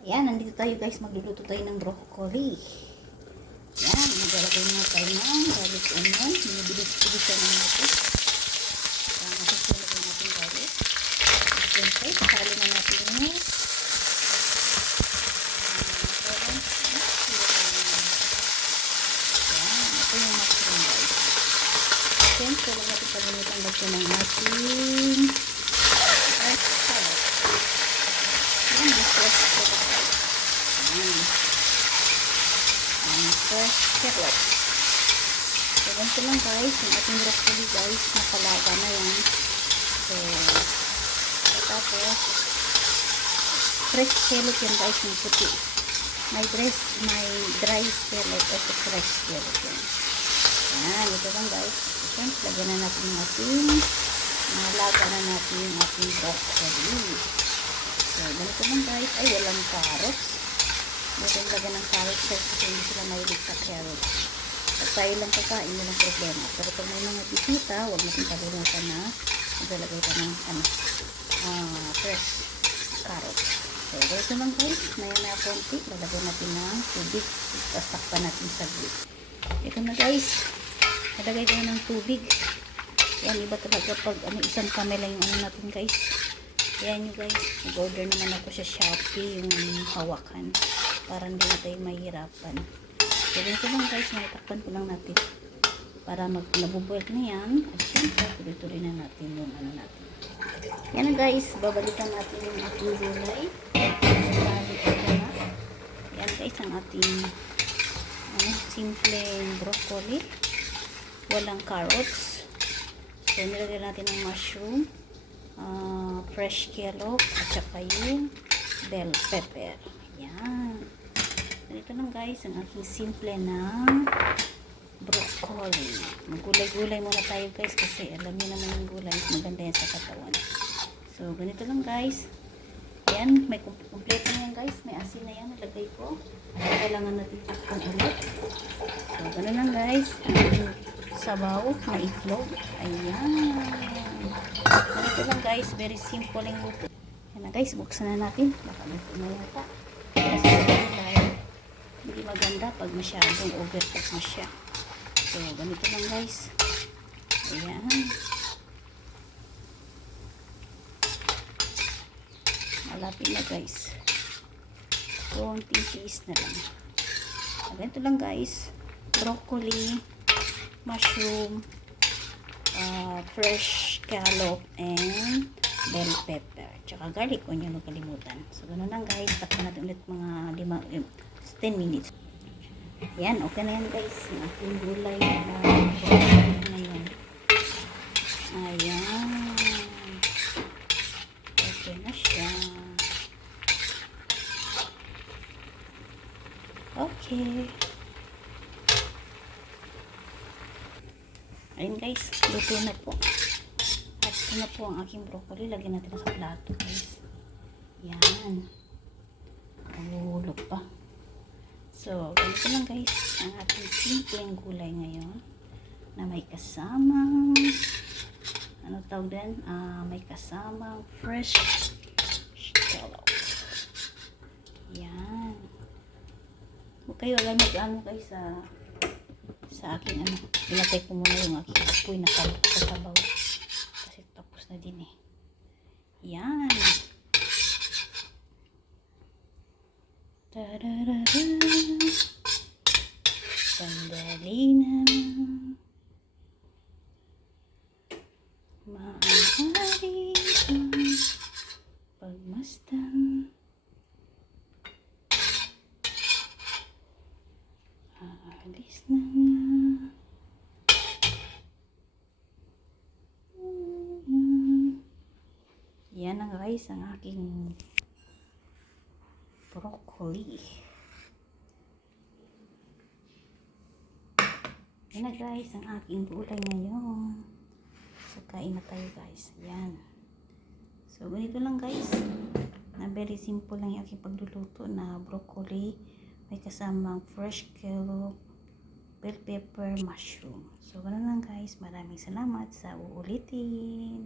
Ayan, nandito tayo guys. Magluluto tayo ng broccoli. Ayan, maglalagay na tayo ng garlic onion. Binibilis-bilisan na natin. Masusunod na natin garlic. Siyempre, sali na natin yung ito yung mushroom guys. Siyempre, wag natin kalimutan lagyan ng ating fresh salad. Ayan, yung fresh salad. Fresh carrot. So, ganito lang guys. Yung ating broccoli guys, nakalaga na yan. So, tapos, fresh carrot yan guys, yung puti. May dry carrot at fresh carrot yan. Yan, ito lang guys. So, lagyan na natin yung ating, nalaga na natin yung ating broccoli. So, ganito lang guys. Ay, walang carrots. Meron lagyan ng carrots kasi hindi sila mahilig sa carrots. At tayo lang kakain, walang problema. Pero pag may mga bisita, huwag natin kalimutan na maglalagay ka ng fresh carrots. So, ganito lang guys. Maya konti. Lalagyan natin ng tubig. Tapos takpan natin saglit. Ito na guys. Nalagay ko ng tubig. Yan, iba talaga pag isang kamay lang yung natin guys. Yan nyo guys. Nag-order naman ako sa Shopee yung hawakan. Para hindi na tayo mahirapan. So, ganito lang guys. Naitakpan ko lang natin. Para nabubuel na yan. At syempre, tuloy-tuloy na natin yung natin. Yan na guys. Babalikan natin yung ating gulay. Yan guys. Ang ating simpleng broccoli. Walang carrots. So, nilagyan natin ng mushroom. Fresh carrot at saka yung bell pepper. Yan. Ito lang guys, ang aking simple na broccoli. Magulay-gulay muna tayo guys kasi alam niyo naman yung gulay. Maganda yan sa katawan. So, ganito lang guys. Yan, may kompleto na yan guys. May asin na yan, nalagay ko. Kailangan natin takpan ulit. So, ganun lang guys. Ang sabaw na itlog. Ayan. Ganito lang guys, very simple yung luto. Yan na guys, buksan na natin. Baka luto na yata. Kasi hindi maganda pag masyadong overcook na siya. So, ganito lang guys. Ayan. Malapit na guys. Konting cheese na lang. Ganito lang guys. Broccoli, mushroom, fresh scallop, and bell pepper. Tsaka garlic onion, huwag kalimutan. So, ganun lang guys. Takpan natin ulit mga 10 minutes. Yan, okay na yan guys. Yung ating gulay na ngayon. Ayan. Okay na siya. Okay. Ayun guys, luto na po. At ito na po ang aking broccoli. Lagyan natin sa plato guys. Yan. Hulog pa. So, ganito lang guys ang ating simpleng gulay ngayon na may kasamang tawag din? May kasamang fresh scallop. Yan. Huwag kayo alam mag-ano guys sa akin Pinatay ko muna yung aking apoy na sabaw kasi tapos na din eh. Yan. Tararara. Sandali na. Maaari kang pagmasdan. Aalis na nga. Yan ang guys ang aking broccoli. Yan na guys ang aking gulay ngayon. So, kain na tayo guys. Yan. So, ganito lang guys. Na very simple lang yung aking pagluluto na broccoli. May kasamang fresh scallop, bell pepper, mushroom. So, ganun lang guys. Maraming salamat sa uulitin.